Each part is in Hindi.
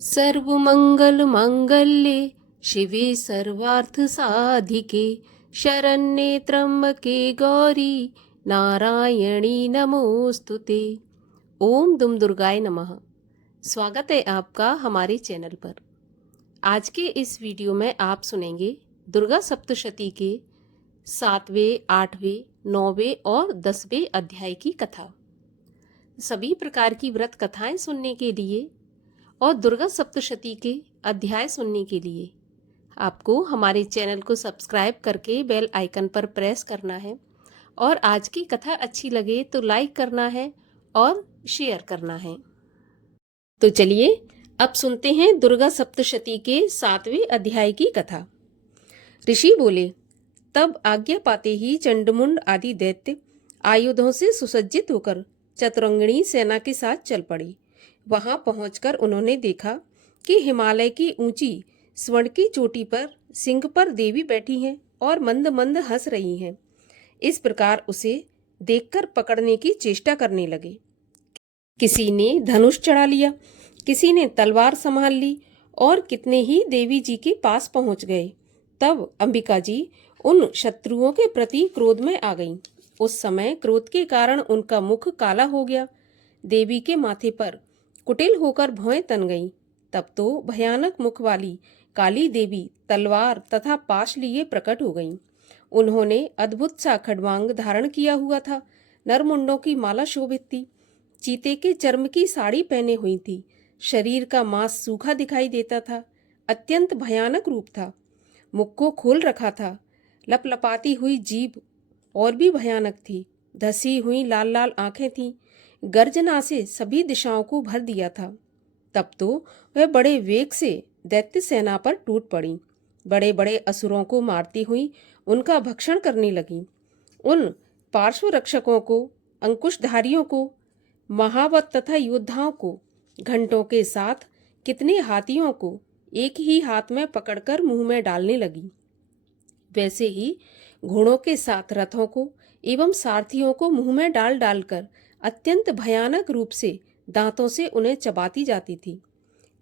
सर्वमंगल मांगल्ये शिवे सर्वार्थ साधिके शरण्ये त्र्यंबके गौरी नारायणी नमोस्तुते। ओम दुम दुर्गाय नमः। स्वागत है आपका हमारे चैनल पर। आज के इस वीडियो में आप सुनेंगे दुर्गा सप्तशती के 7वें, 8वें, 9वें और 10वें अध्याय की कथा। सभी प्रकार की व्रत कथाएं सुनने के लिए और दुर्गा सप्तशती के अध्याय सुनने के लिए आपको हमारे चैनल को सब्सक्राइब करके बेल आइकन पर प्रेस करना है और आज की कथा अच्छी लगे तो लाइक करना है और शेयर करना है। तो चलिए अब सुनते हैं दुर्गा सप्तशती के 7वें अध्याय की कथा। ऋषि बोले, तब आज्ञा पाते ही चंडमुंड आदि दैत्य आयुधों से सुसज्जित होकर चतुरंगिणी सेना के साथ चल पड़ी। वहां पहुंचकर उन्होंने देखा कि हिमालय की ऊंची स्वर्ण की चोटी पर सिंह पर देवी बैठी हैं और मंद मंद हंस रही हैं। इस प्रकार उसे देखकर पकड़ने की चेष्टा करने लगे। किसी ने धनुष चढ़ा लिया, किसी ने तलवार संभाल ली और कितने ही देवी जी के पास पहुंच गए। तब अंबिका जी उन शत्रुओं के प्रति क्रोध में आ गईं। उस समय क्रोध के कारण उनका मुख काला हो गया। देवी के माथे पर कुटिल होकर भौएं तन गईं। तब तो भयानक मुख वाली काली देवी तलवार तथा पाश लिए प्रकट हो गईं। उन्होंने अद्भुत सा खड्वांग धारण किया हुआ था। नरमुंडों की माला शोभित थी। चीते के चर्म की साड़ी पहने हुई थी। शरीर का मांस सूखा दिखाई देता था। अत्यंत भयानक रूप था। मुख को खोल रखा था। लपलपाती हुई जीभ और भी भयानक थी। धसी हुई लाल लाल आंखें थीं। गर्जना से सभी दिशाओं को भर दिया था। तब तो वह बड़े वेग से दैत्य सेना पर टूट पड़ी। बड़े बड़े असुरों को मारती हुई उनका भक्षण करने लगी। उन पार्श्व रक्षकों को, अंकुशधारियों को, महावत तथा योद्धाओं को, घंटों के साथ कितने हाथियों को एक ही हाथ में पकड़कर मुंह में डालने लगी। वैसे ही घोड़ों के साथ रथों को एवं सारथियों को मुंह में डाल डालकर अत्यंत भयानक रूप से दांतों से उन्हें चबाती जाती थी।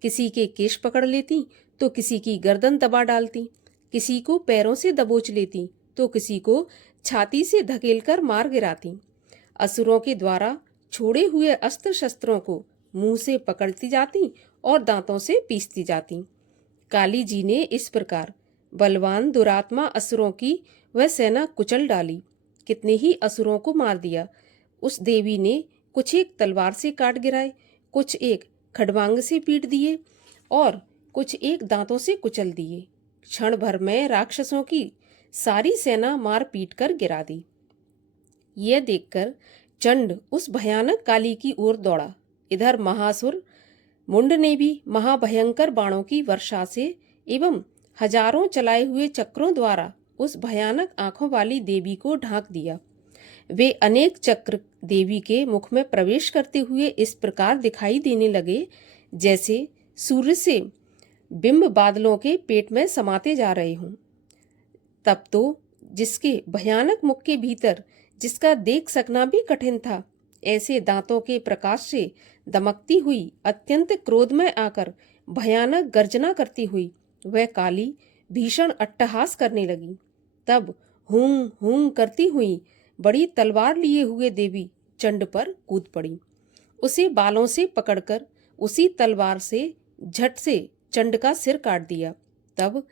किसी के केश पकड़ लेती तो किसी की गर्दन दबा डालती, किसी को पैरों से दबोच लेती तो किसी को छाती से धकेलकर मार गिराती। असुरों के द्वारा छोड़े हुए अस्त्र शस्त्रों को मुंह से पकड़ती जाती और दांतों से पीसती जाती। काली जी ने इस प्रकार बलवान दुरात्मा असुरों की वह सेना कुचल डाली। कितने ही असुरों को मार दिया। उस देवी ने कुछ एक तलवार से काट गिराए, कुछ एक खड्वांग से पीट दिए और कुछ एक दांतों से कुचल दिए। क्षण भर में राक्षसों की सारी सेना मार पीट कर गिरा दी। यह देखकर चंड उस भयानक काली की ओर दौड़ा। इधर महासुर मुंड ने भी महाभयंकर बाणों की वर्षा से एवं हजारों चलाए हुए चक्रों द्वारा उस भयानक आंखों वाली देवी को ढांक दिया। वे अनेक चक्र देवी के मुख में प्रवेश करते हुए इस प्रकार दिखाई देने लगे जैसे सूर्य से बिंब बादलों के पेट में समाते जा रहे हों। तब तो जिसके भयानक मुख के भीतर जिसका देख सकना भी कठिन था, ऐसे दांतों के प्रकाश से दमकती हुई अत्यंत क्रोध में आकर भयानक गर्जना करती हुई वह काली भीषण अट्टहास करने लगी। तब हूं हूं करती हुई बड़ी तलवार लिए हुए देवी चंड पर कूद पड़ी। उसे बालों से पकड़कर उसी तलवार से झट से चंड का सिर काट दिया। तब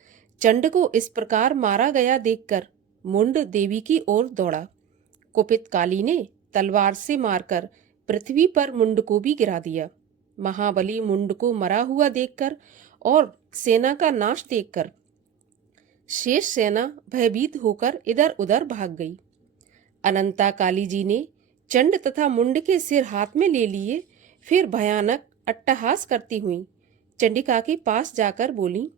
चंड को इस प्रकार मारा गया देखकर मुंड देवी की ओर दौड़ा। कुपित काली ने तलवार से मारकर पृथ्वी पर मुंड को भी गिरा दिया। महाबली मुंड को मरा हुआ देखकर और सेना का नाश देखकर शेष सेना भयभीत होकर इधर उधर भाग गई। अनंता काली जी ने चंड तथा मुंड के सिर हाथ में ले लिए। फिर भयानक अट्टहास करती हुई चंडिका के पास जाकर बोली,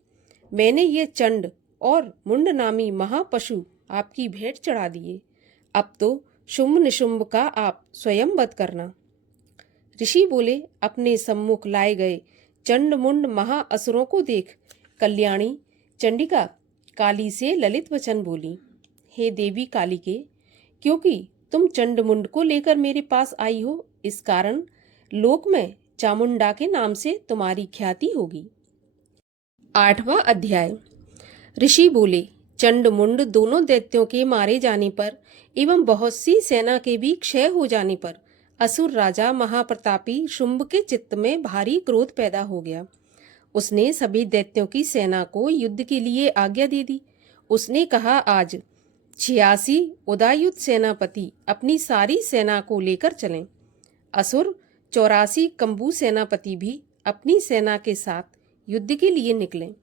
मैंने ये चंड और मुंड नामी महापशु आपकी भेंट चढ़ा दिए। अब तो शुंभ निशुंभ का आप स्वयं वध करना। ऋषि बोले, अपने सम्मुख लाए गए चंड मुंड महाअसुरों को देख कल्याणी चंडिका काली से ललित वचन बोली, हे देवी कालिके, क्योंकि तुम चंड मुंड को लेकर मेरे पास आई हो, इस कारण लोक में चामुंडा के नाम से तुम्हारी ख्याति होगी। 8वां अध्याय। ऋषि बोले, चंड मुंड दोनों दैत्यों के मारे जाने पर एवं बहुत सी सेना के भी क्षय हो जाने पर असुर राजा महाप्रतापी शुंभ के चित्त में भारी क्रोध पैदा हो गया। उसने सभी दैत्यों की सेना को युद्ध के लिए आज्ञा दे दी। उसने कहा, आज 86 उदायुध सेनापति अपनी सारी सेना को लेकर चलें। असुर 84 कंबू सेनापति भी अपनी सेना के साथ युद्ध के लिए निकलें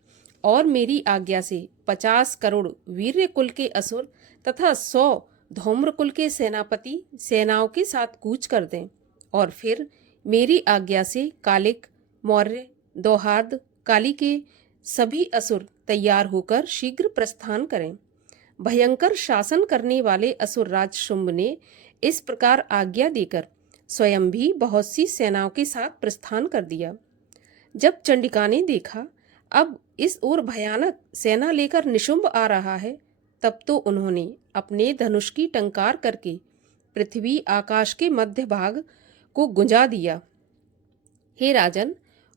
और मेरी आज्ञा से 50 करोड़ वीर्य कुल के असुर तथा 100 धौम्र कुल के सेनापति सेनाओं के साथ कूच कर दें और फिर मेरी आज्ञा से कालिक, मौर्य, दोहार्द, काली के सभी असुर तैयार होकर शीघ्र प्रस्थान करें। भयंकर शासन करने वाले असुरराज शुंभ ने इस प्रकार आज्ञा देकर स्वयं भी बहुत सी सेनाओं के साथ प्रस्थान कर दिया। जब चंडिका ने देखा अब इस ओर भयानक सेना लेकर निशुंभ आ रहा है, तब तो उन्होंने अपने धनुष की टंकार करके पृथ्वी आकाश के मध्य भाग को गुंजा दिया। हे राजन,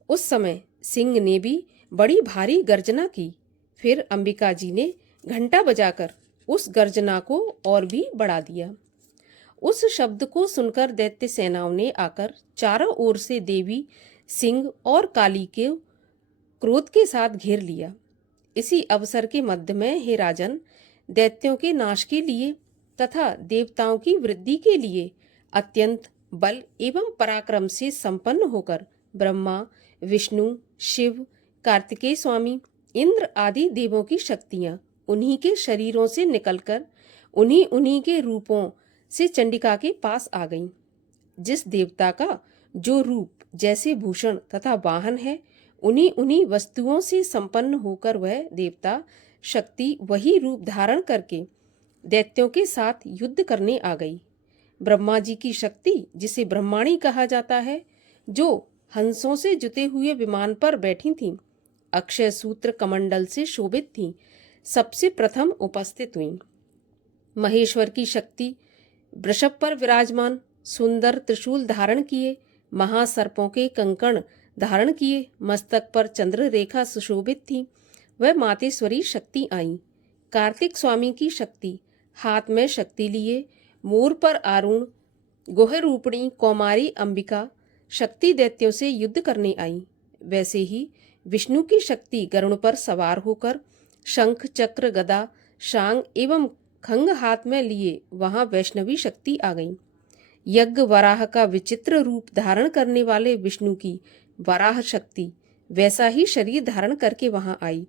उस समय सिंह ने भी बड़ी भारी गर्जना की। फिर अंबिका जी ने घंटा बजाकर उस गर्जना को और भी बढ़ा दिया। उस शब्द को सुनकर दैत्य सेनाओं ने आकर चारों ओर से देवी, सिंह और काली के क्रोध के साथ घेर लिया। इसी अवसर के मध्य में, हे राजन, दैत्यों के नाश के लिए तथा देवताओं की वृद्धि के लिए अत्यंत बल एवं पराक्रम से संपन्न होकर ब्रह्मा, विष्णु, शिव, कार्तिकेय स्वामी, इंद्र आदि देवों की शक्तियां उन्हीं के शरीरों से निकलकर उन्हीं के रूपों से चंडिका के पास आ गईं। जिस देवता का जो रूप जैसे भूषण तथा वाहन है, उन्हीं वस्तुओं से संपन्न होकर वह देवता शक्ति वही रूप धारण करके दैत्यों के साथ युद्ध करने आ गई। ब्रह्मा जी की शक्ति, जिसे ब्रह्माणी कहा जाता है, जो हंसों से जुते हुए विमान पर बैठी थीं, अक्षय सूत्र कमंडल से शोभित थीं, सबसे प्रथम उपस्थित हुईं। महेश्वर की शक्ति वृषभ पर विराजमान, सुंदर त्रिशूल धारण किए, महासर्पों के कंकण धारण किए, मस्तक पर चंद्र रेखा सुशोभित थी, वह मातेश्वरी शक्ति आई। कार्तिक स्वामी की शक्ति हाथ में शक्ति लिए, मोर पर आरूढ़ गोह रूपणी कौमारी अंबिका शक्ति दैत्यों से युद्ध करने आई। वैसे ही विष्णु की शक्ति गरुड़ पर सवार होकर शंख, चक्र, गदा, शांग एवं खंग हाथ में लिए वहां वैष्णवी शक्ति आ गई। यज्ञ वराह का विचित्र रूप धारण करने वाले विष्णु की वराह शक्ति वैसा ही शरीर धारण करके वहां आई।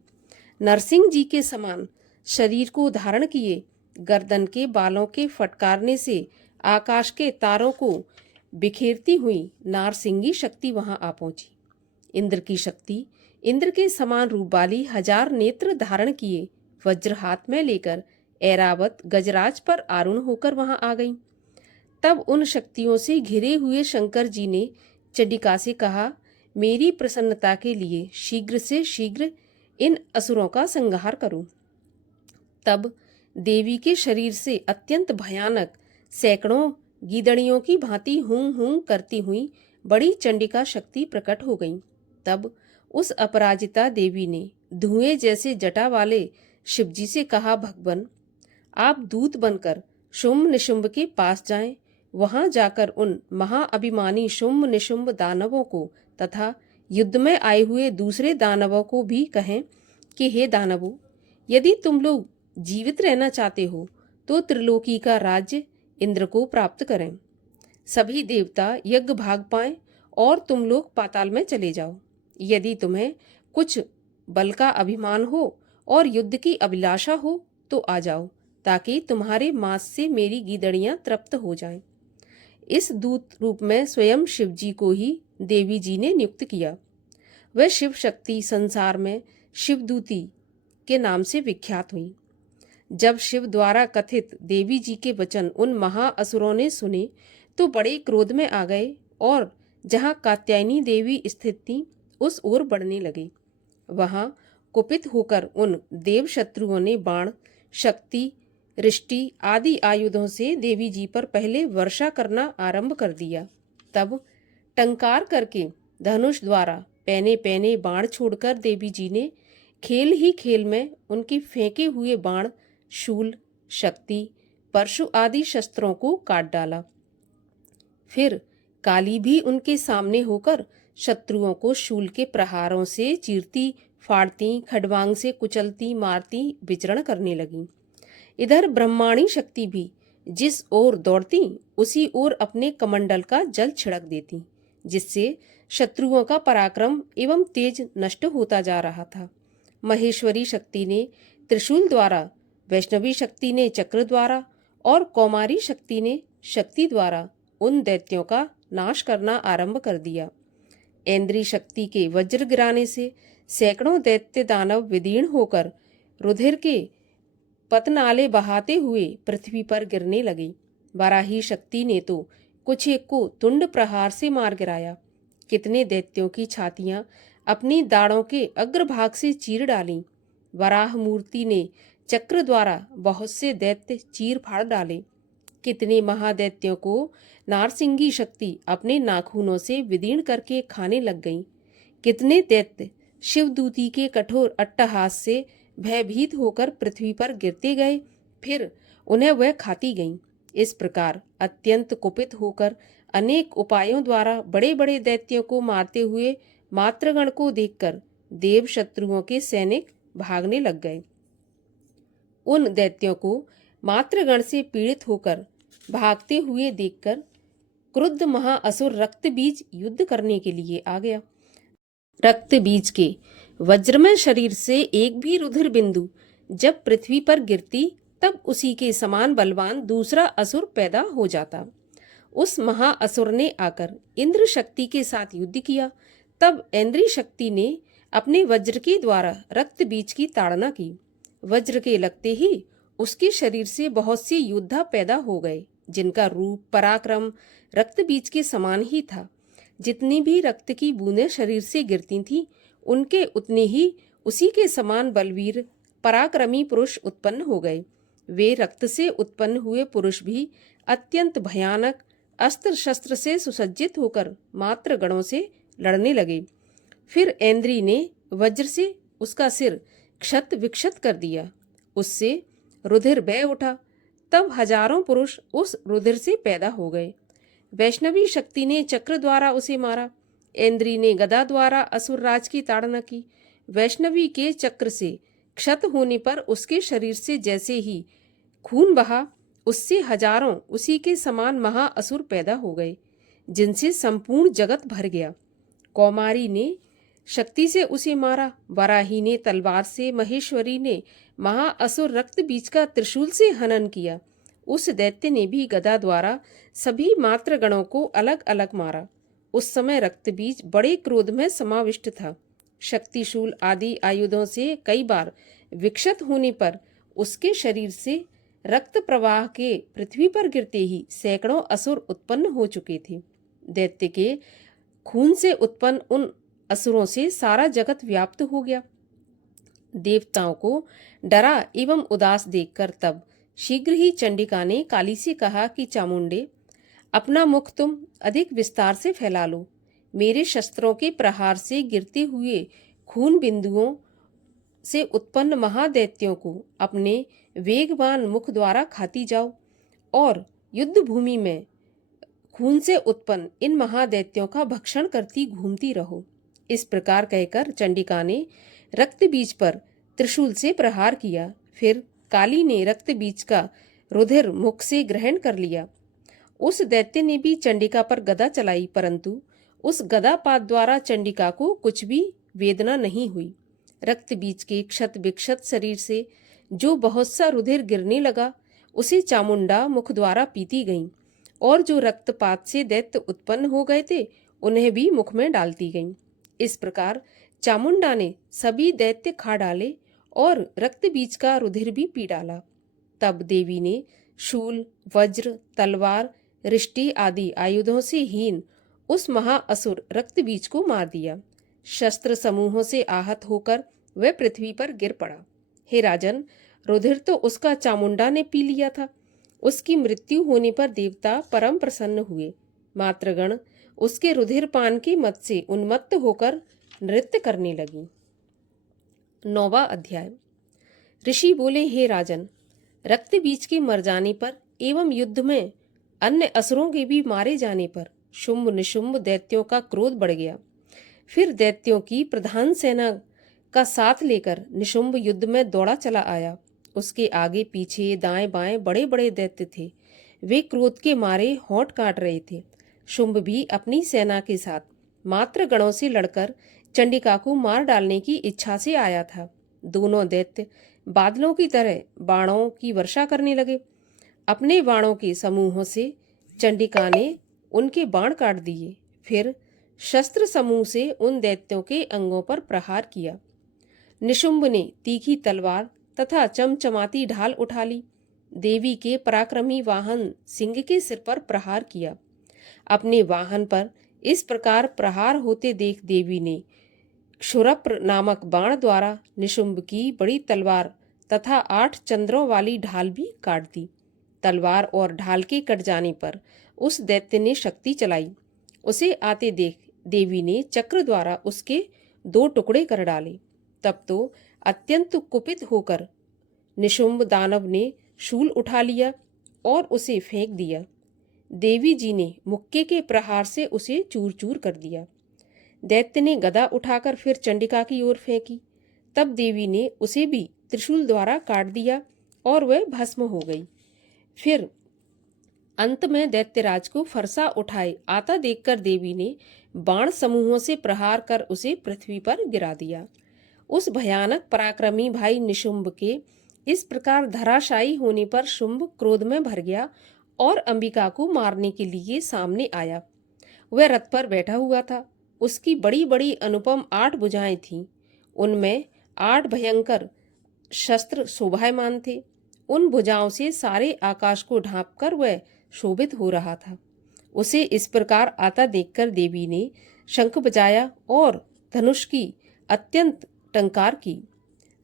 नरसिंह जी के समान शरीर को धारण किए, गर्दन के बालों के फटकारने से आकाश के तारों को बिखेरती हुई नारसिंगी शक्ति वहां आ पहुंची। इंद्र की शक्ति इंद्र के समान रूप वाली 1000 नेत्र धारण किए, वज्र हाथ में लेकर ऐरावत गजराज पर आरूढ़ होकर वहां आ गई। तब उन शक्तियों से घिरे हुए शंकर जी ने चंडिका से कहा, मेरी प्रसन्नता के लिए शीघ्र से शीघ्र इन असुरों का संहार करो। तब देवी के शरीर से अत्यंत भयानक सैकड़ों गीदड़ियों की भांति हूं हूं करती हुई बड़ी चंडिका शक्ति प्रकट हो गई। तब उस अपराजिता देवी ने धुएं जैसे जटा वाले शिवजी से कहा, भगवन, आप दूत बनकर शुंभ निशुंभ के पास जाएं, वहां जाकर उन महाअभिमानी शुंभ निशुंभ दानवों को तथा युद्ध में आए हुए दूसरे दानवों को भी कहें कि हे दानवों, यदि तुम लोग जीवित रहना चाहते हो तो त्रिलोकी का राज्य इंद्र को प्राप्त करें। सभी देवता यज्ञ भाग पाएं और तुम लोग पाताल में चले जाओ। यदि तुम्हें कुछ बल का अभिमान हो और युद्ध की अभिलाषा हो तो आ जाओ, ताकि तुम्हारे मांस से मेरी गीदड़ियां तृप्त हो जाएं। इस दूत रूप में स्वयं शिवजी को ही देवी जी ने नियुक्त किया। वह शिव शक्ति संसार में शिवदूती के नाम से विख्यात हुई। जब शिव द्वारा कथित देवी जी के वचन उन महाअसुरों ने सुने तो बड़े क्रोध में आ गए और जहां कात्यायनी देवी स्थित थी उस ओर बढ़ने लगे। वहां कुपित होकर उन देव शत्रुओं ने बाण, शक्ति, रिष्टि आदि आयुधों से देवी जी पर पहले वर्षा करना आरंभ कर दिया। तब टंकार करके धनुष द्वारा पैने पैने बाण छोड़कर देवी जी ने खेल ही खेल में उनके फेंके हुए बाण, शूल, शक्ति, परशु आदि शस्त्रों को काट डाला। फिर काली भी उनके सामने होकर शत्रुओं को शूल के प्रहारों से चीरती, फाड़ती, खड्वांग से कुचलती, मारती, विचरण करने लगी। इधर ब्रह्माणी शक्ति भी जिस ओर दौड़ती उसी ओर अपने कमंडल का जल छिड़क देती, जिससे शत्रुओं का पराक्रम एवं तेज नष्ट होता जा रहा था। महेश्वरी शक्ति ने त्रिशूल द्वारा, वैष्णवी शक्ति ने चक्र द्वारा और कौमारी शक्ति ने शक्ति द्वारा उन दैत्यों का नाश करना आरंभ कर दिया। ऐन्द्री शक्ति के वज्र गिराने से सैकड़ों दैत्य दानव विदीर्ण होकर रुधिर के पतनाले बहाते हुए पृथ्वी पर गिरने लगे। वाराही शक्ति ने तो कुछ एक को तुंड प्रहार से मार गिराया। कितने दैत्यों की छातियां अपनी दाढ़ों के अग्रभाग से चीर डालीं। वराह मूर्ति ने चक्र द्वारा बहुत से दैत्य चीर फाड़ डाले। कितने महादैत्यों को नारसिंगी शक्ति अपने नाखूनों से विदीर्ण करके खाने लग गईं। कितने दैत्य शिवदूती के कठोर अट्टहास से भयभीत होकर पृथ्वी पर गिरते गए, फिर उन्हें वह खाती गईं। इस प्रकार अत्यंत कुपित होकर अनेक उपायों द्वारा बड़े बड़े दैत्यों को मारते हुए मातृगण को देखकर देव शत्रुओं के सैनिक भागने लग गए। उन दैत्यों को मातृगण से पीड़ित होकर भागते हुए देखकर क्रुद्ध महाअसुर रक्तबीज युद्ध करने के लिए आ गया। रक्तबीज के वज्रमय शरीर से एक भी रुधिर बिंदु जब पृथ्वी पर गिरती, तब उसी के समान बलवान दूसरा असुर पैदा हो जाता। उस महाअसुर ने आकर इंद्र शक्ति के साथ युद्ध किया। तब ऐन्द्री शक्ति ने अपने वज्र के द्वारा रक्तबीज की ताड़ना की। वज्र के लगते ही उसके शरीर से बहुत से योद्धा पैदा हो गए, जिनका रूप, पराक्रम रक्तबीज के समान ही था। जितनी भी रक्त की बूंदें शरीर से गिरती थीं, उनके उतने ही उसी के समान बलवीर पराक्रमी पुरुष उत्पन्न हो गए। वे रक्त से उत्पन्न हुए पुरुष भी अत्यंत भयानक अस्त्र शस्त्र से सुसज्जित होकर मात्र गणों से लड़ने लगे। फिर ऐन्द्री ने वज्र से उसका सिर क्षत विक्षत कर दिया। उससे रुधिर बह उठा। तब हजारों पुरुष उस रुधिर से पैदा हो गए। वैष्णवी शक्ति ने चक्र द्वारा उसे मारा। ऐन्द्री ने गदा द्वारा असुरराज की ताड़ना की। वैष्णवी के चक्र से क्षत होने पर उसके शरीर से जैसे ही खून बहा, उससे हजारों उसी के समान महाअसुर पैदा हो गए, जिनसे संपूर्ण जगत भर गया। कौमारी ने शक्ति से उसे मारा। वराही ने तलवार से, महेश्वरी ने महाअसुर रक्तबीज का त्रिशूल से हनन किया। उस दैत्य ने भी गदा द्वारा सभी मातृगणों को अलग अलग मारा। उस समय रक्तबीज बड़े क्रोध में समाविष्ट था। शक्तिशूल आदि आयुधों से कई बार विक्षत होने पर उसके शरीर से रक्त प्रवाह के पृथ्वी पर गिरते ही सैकड़ों असुर उत्पन्न हो चुके थे। दैत्य के खून से उत्पन्न उन असुरों से सारा जगत व्याप्त हो गया। देवताओं को डरा एवं उदास देखकर तब शीघ्र ही चंडिका ने काली से कहा कि चामुंडे, अपना मुख तुम अधिक विस्तार से फैला लो। मेरे शस्त्रों के प्रहार से गिरते हुए खून बिंदुओं से उत्पन्न महादैत्यों को अपने वेगवान मुख द्वारा खाती जाओ और युद्ध भूमि में खून से उत्पन्न इन महादैत्यों का भक्षण करती घूमती रहो। इस प्रकार कहकर चंडिका ने रक्तबीज पर त्रिशूल से प्रहार किया। फिर काली ने रक्तबीज का रुधिर मुख से ग्रहण कर लिया। उस दैत्य ने भी चंडिका पर गदा चलाई, परंतु उस गदापात द्वारा चंडिका को कुछ भी वेदना नहीं हुई। रक्तबीज के क्षत विक्षत शरीर से जो बहुत सा रुधिर गिरने लगा, उसे चामुंडा मुख द्वारा पीती गईं, और जो रक्तपात से दैत्य उत्पन्न हो गए थे, उन्हें भी मुख में डालती गईं। इस प्रकार चामुंडा ने सभी दैत्य खा डाले और रक्तबीज का रुधिर भी पी डाला। तब देवी ने शूल, वज्र, तलवार, रिष्टि आदि आयुधों से हीन उस महाअसुर रक्तबीज को मार दिया। शस्त्र समूहों से आहत होकर वह पृथ्वी पर गिर पड़ा। हे राजन, रुधिर तो उसका चामुंडा ने पी लिया था। उसकी मृत्यु होने पर देवता परम प्रसन्न हुए। मातृगण उसके रुधिरपान के मत से उन्मत्त होकर नृत्य करने लगी। 9वां अध्याय। ऋषि बोले, हे राजन, रक्त बीज के मर जाने पर एवं युद्ध में अन्य असुरों के भी मारे जाने पर शुंभ निशुंभ दैत्यों का क्रोध बढ़ गया। फिर दैत्यों की प्रधान सेना का साथ लेकर निशुंभ युद्ध में दौड़ा चला आया। उसके आगे पीछे दाएं बाएं बड़े बड़े दैत्य थे। वे क्रोध के मारे होंठ काट रहे थे। शुंभ भी अपनी सेना के साथ मात्र गणों से लड़कर चंडिका को मार डालने की इच्छा से आया था। दोनों दैत्य बादलों की तरह बाणों की वर्षा करने लगे। अपने बाणों के समूहों से चंडिका ने उनके बाण काट दिए। फिर शस्त्र समूह से उन दैत्यों के अंगों पर प्रहार किया। निशुंभ ने तीखी तलवार तथा चमचमाती ढाल उठा ली। देवी के पराक्रमी वाहन सिंह के सिर पर प्रहार किया। अपने वाहन पर इस प्रकार प्रहार होते देख देवी ने क्षुरप्र नामक बाण द्वारा निशुंभ की बड़ी तलवार तथा 8 चंद्रों वाली ढाल भी काट दी। तलवार और ढाल के कट जाने पर उस दैत्य ने शक्ति चलाई। उसे आते देख देवी ने चक्र द्वारा उसके 2 टुकड़े कर डाले। तब तो अत्यंत कुपित होकर निशुंभ दानव ने शूल उठा लिया और उसे फेंक दिया। देवी जी ने मुक्के के प्रहार से उसे चूर चूर कर दिया। दैत्य ने गदा उठाकर फिर चंडिका की ओर फेंकी। तब देवी ने उसे भी त्रिशूल द्वारा काट दिया और वह भस्म हो गई। फिर अंत में दैत्यराज को फरसा उठाए आता देखकर देवी ने बाण समूहों से प्रहार कर उसे पृथ्वी पर गिरा दिया। उस भयानक पराक्रमी भाई निशुंभ के इस प्रकार धराशायी होने पर शुंभ क्रोध में भर गया और अंबिका को मारने के लिए सामने आया। वह रथ पर बैठा हुआ था। उसकी बड़ी बड़ी अनुपम 8 भुजाएं थीं। उनमें 8 भयंकर शस्त्र शोभायमान थे। उन भुजाओं से सारे आकाश को ढांपकर वह शोभित हो रहा था। उसे इस प्रकार आता देखकर देवी ने शंख बजाया और धनुष की अत्यंत टंकार की।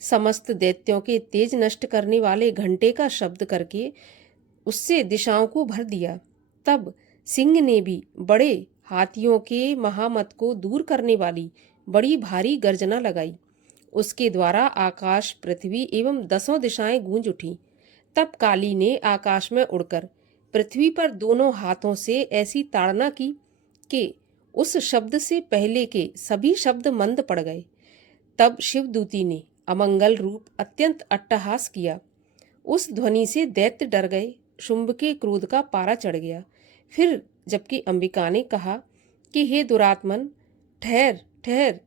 समस्त दैत्यों के तेज नष्ट करने वाले घंटे का शब्द करके उससे दिशाओं को भर दिया। तब सिंह ने भी बड़े हाथियों के महामत को दूर करने वाली बड़ी भारी गर्जना लगाई। उसके द्वारा आकाश, पृथ्वी एवं 10 दिशाएं गूंज उठी। तब काली ने आकाश में उड़कर पृथ्वी पर दोनों हाथों से ऐसी ताड़ना की कि उस शब्द से पहले के सभी शब्द मंद पड़ गए। तब शिवदूती ने अमंगल रूप अत्यंत अट्टहास किया। उस ध्वनि से दैत्य डर गए। शुंभ के क्रोध का पारा चढ़ गया। फिर जबकि अंबिका ने कहा कि हे दुरात्मन, ठहर ठहर,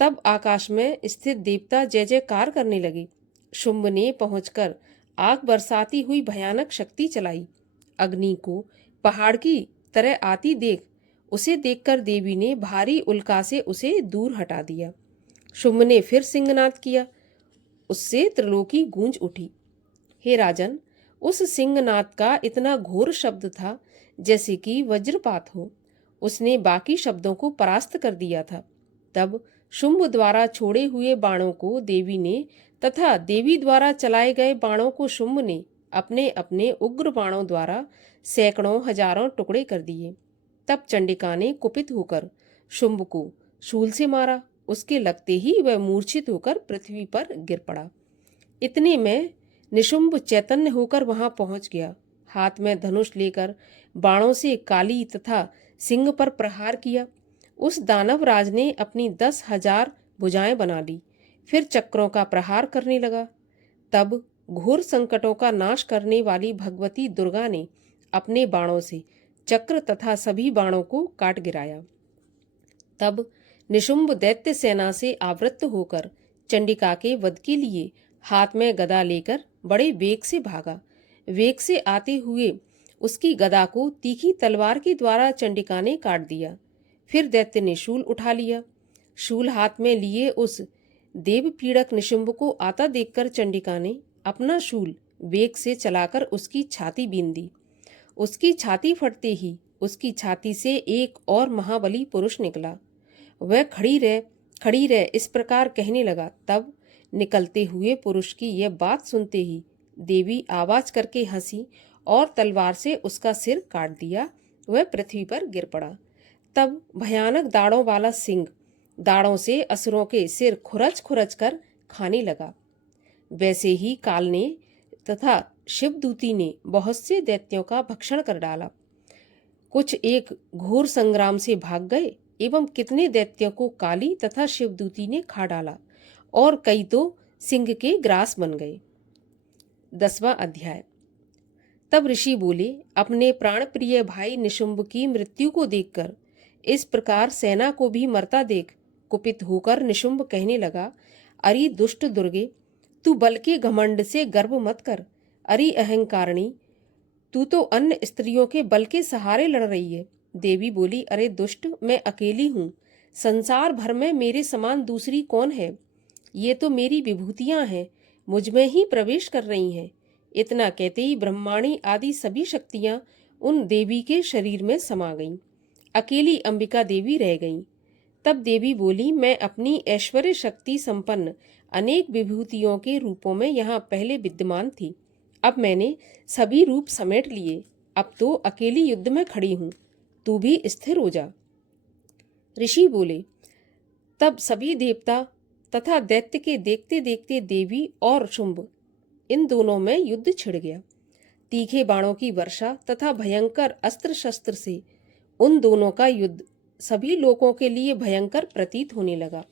तब आकाश में स्थित देवता जय जयकार करने लगे। शुंभ ने पहुंचकर आग बरसाती हुई भयानक शक्ति चलाई। अग्नि को पहाड़ की तरह आती देख उसे देखकर देवी ने भारी उल्का से उसे दूर हटा दिया। शुंभ ने फिर सिंहनाद किया। उससे त्रिलोकी गूंज उठी। हे राजन, उस सिंहनाद का इतना घोर शब्द था जैसे कि वज्रपात हो। उसने बाकी शब्दों को परास्त कर दिया था। तब शुंभ द्वारा छोड़े हुए बाणों को देवी ने तथा देवी द्वारा चलाए गए बाणों को शुंभ ने अपने अपने उग्र बाणों द्वारा सैकड़ों हजारों टुकड़े कर दिए। तब चंडिका ने कुपित होकर शुंभ को शूल से मारा। उसके लगते ही वह मूर्छित होकर पृथ्वी पर गिर पड़ा। इतने में निशुंभ चैतन्य होकर वहां पहुंच गया। हाथ में धनुष लेकर बाणों से काली तथा सिंह पर प्रहार किया। उस दानवराज ने अपनी 10,000 भुजाएं बना ली। फिर चक्रों का प्रहार करने लगा। तब घोर संकटों का नाश करने वाली भगवती दुर्गा ने अपने बाणों से चक्र तथा सभी बाणों को काट गिराया। तब निशुंभ दैत्य सेना से आवृत्त होकर चंडिका के वध के लिए हाथ में गदा लेकर बड़े वेग से भागा। वेग से आते हुए उसकी गदा को तीखी तलवार के द्वारा चंडिका ने काट दिया। फिर दैत्य ने शूल उठा लिया। शूल हाथ में लिए उस देव पीड़क निशुंभ को आता देखकर चंडिका ने अपना शूल वेग से चलाकर उसकी छाती बीन दी। उसकी छाती फटते ही उसकी छाती से एक और महाबली पुरुष निकला। वह खड़ी रह इस प्रकार कहने लगा। तब निकलते हुए पुरुष की यह बात सुनते ही देवी आवाज करके हंसी और तलवार से उसका सिर काट दिया। वह पृथ्वी पर गिर पड़ा। तब भयानक दाढ़ों वाला सिंह दाढ़ों से असुरों के सिर खुरच खुरच कर खाने लगा। वैसे ही काल ने तथा शिवदूती ने बहुत से दैत्यों का भक्षण कर डाला। कुछ एक घोर संग्राम से भाग गए एवं कितने दैत्यों को काली तथा शिवदूती ने खा डाला और कई तो सिंह के ग्रास बन गए। 10वां अध्याय। तब ऋषि बोले, अपने प्राण प्रिय भाई निशुंभ की मृत्यु को देखकर, इस प्रकार सेना को भी मरता देख कुपित होकर निशुंभ कहने लगा, अरे दुष्ट दुर्गे, तू बल के घमंड से गर्व मत कर। अरे अहंकारिणी, तू तो अन्य स्त्रियों के बल के सहारे लड़ रही है। देवी बोली, अरे दुष्ट, मैं अकेली हूँ। संसार भर में मेरे समान दूसरी कौन है? ये तो मेरी विभूतियां हैं, मुझ में ही प्रवेश कर रही हैं। इतना कहते ही ब्रह्माणी आदि सभी शक्तियां उन देवी के शरीर में समा गईं। अकेली अंबिका देवी रह गईं। तब देवी बोली, मैं अपनी ऐश्वर्य शक्ति संपन्न अनेक विभूतियों के रूपों में यहाँ पहले विद्यमान थी। अब मैंने सभी रूप समेट लिए। अब तो अकेली युद्ध में खड़ी हूँ, तू भी स्थिर हो जा। ऋषि बोले, तब सभी देवता तथा दैत्य के देखते देखते देवी और शुंभ इन दोनों में युद्ध छिड़ गया। तीखे बाणों की वर्षा तथा भयंकर अस्त्र शस्त्र से उन दोनों का युद्ध सभी लोगों के लिए भयंकर प्रतीत होने लगा।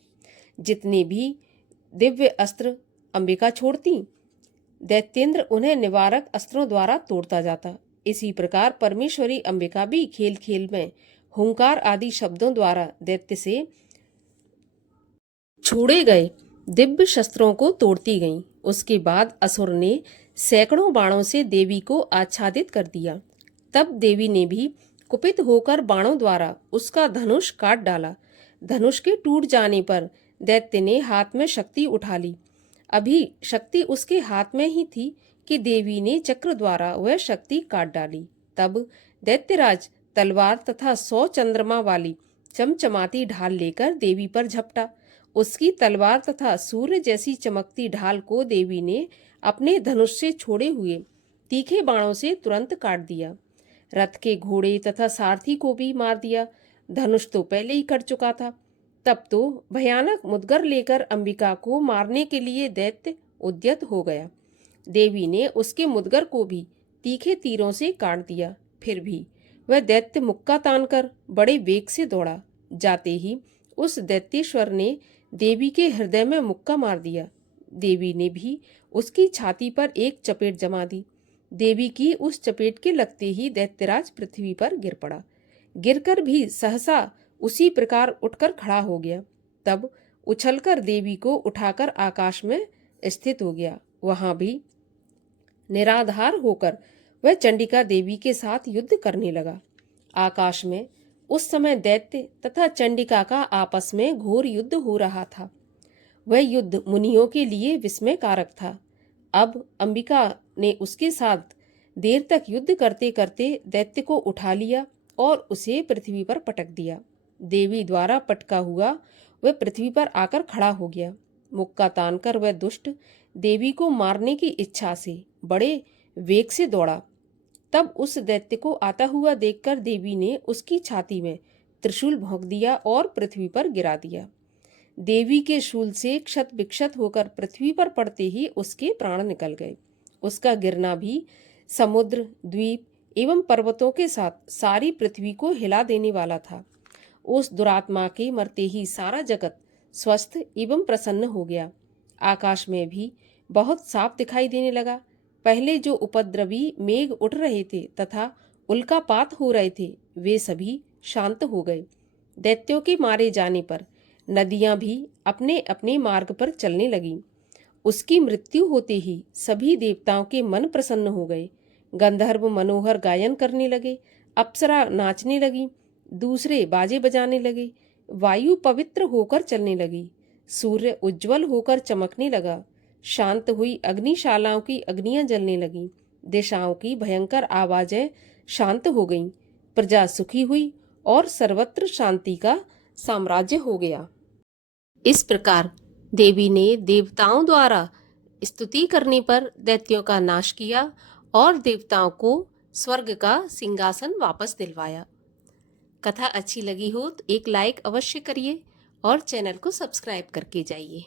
जितने भी दिव्य अस्त्र अंबिका छोड़ती, दैत्येंद्र उन्हें निवारक अस्त्रों द्वारा तोड़ता जाता। इसी प्रकार परमेश्वरी अंबिका भी खेल खेल में हुंकार आदि शब्दों द्वारा दैत्य से छोड़े गए दिव्य शस्त्रों को तोड़ती गईं। उसके बाद असुर ने सैकड़ों बाणों से देवी को आच्छादित कर दिया। तब देवी ने भी कुपित होकर बाणों द्वारा उसका धनुष काट डाला। धनुष के टूट जाने पर दैत्य ने हाथ में शक्ति उठा ली। अभी शक्ति उसके हाथ में ही थी कि देवी ने चक्र द्वारा वह शक्ति काट डाली। तब दैत्यराज तलवार तथा 100 चंद्रमा वाली चमचमाती ढाल लेकर देवी पर झपटा। उसकी तलवार तथा सूर्य जैसी चमकती ढाल को देवी ने अपने धनुष से छोड़े हुए तीखे बाणों से तुरंत काट दिया। रथ के घोड़े तथा सारथी को भी मार दिया। धनुष तो पहले ही कट चुका था। तब तो भयानक मुदगर लेकर अंबिका को मारने के लिए दैत्य उद्यत हो गया। देवी ने उसके मुदगर को भी तीखे तीरों से काट दिया। फिर भी वह दैत्य मुक्का तानकर बड़े वेग से दौड़ा। जाते ही उस दैत्येश्वर ने देवी के हृदय में मुक्का मार दिया। देवी ने भी उसकी छाती पर एक चपेट जमा दी। देवी की उस चपेट के लगते ही दैत्यराज पृथ्वी पर गिर पड़ा। गिरकर भी सहसा उसी प्रकार उठकर खड़ा हो गया। तब उछलकर देवी को उठाकर आकाश में स्थित हो गया। वहां भी निराधार होकर वह चंडिका देवी के साथ युद्ध करने लगा। आकाश में उस समय दैत्य तथा चंडिका का आपस में घोर युद्ध हो रहा था। वह युद्ध मुनियों के लिए विस्मयकारक था। अब अंबिका ने उसके साथ देर तक युद्ध करते करते दैत्य को उठा लिया और उसे पृथ्वी पर पटक दिया। देवी द्वारा पटका हुआ वह पृथ्वी पर आकर खड़ा हो गया। मुक्का तानकर वह दुष्ट देवी को मारने की इच्छा से बड़े वेग से दौड़ा। तब उस दैत्य को आता हुआ देखकर देवी ने उसकी छाती में त्रिशूल भोंक दिया और पृथ्वी पर गिरा दिया। देवी के शूल से क्षत विक्षत होकर पृथ्वी पर पड़ते ही उसके प्राण निकल गए। उसका गिरना भी समुद्र, द्वीप एवं पर्वतों के साथ सारी पृथ्वी को हिला देने वाला था। उस दुरात्मा के मरते ही सारा जगत स्वस्थ एवं प्रसन्न हो गया। आकाश में भी बहुत साफ दिखाई देने लगा। पहले जो उपद्रवी मेघ उठ रहे थे तथा उल्कापात हो रहे थे, वे सभी शांत हो गए। दैत्यों के मारे जाने पर नदियां भी अपने अपने मार्ग पर चलने लगीं। उसकी मृत्यु होते ही सभी देवताओं के मन प्रसन्न हो गए। गंधर्व मनोहर गायन करने लगे, अप्सरा नाचने लगी, दूसरे बाजे बजाने लगे, वायु पवित्र होकर चलने लगी, सूर्य उज्जवल होकर चमकने लगा, शांत हुई अग्निशालाओं की अग्नियां जलने लगीं, दिशाओं की भयंकर आवाजें शांत हो गईं, प्रजा सुखी हुई और सर्वत्र शांति का साम्राज्य हो गया। इस प्रकार देवी ने देवताओं द्वारा स्तुति करने पर दैत्यों का नाश किया और देवताओं को स्वर्ग का सिंहासन वापस दिलवाया। कथा अच्छी लगी हो तो एक लाइक अवश्य करिए और चैनल को सब्सक्राइब करके जाइए।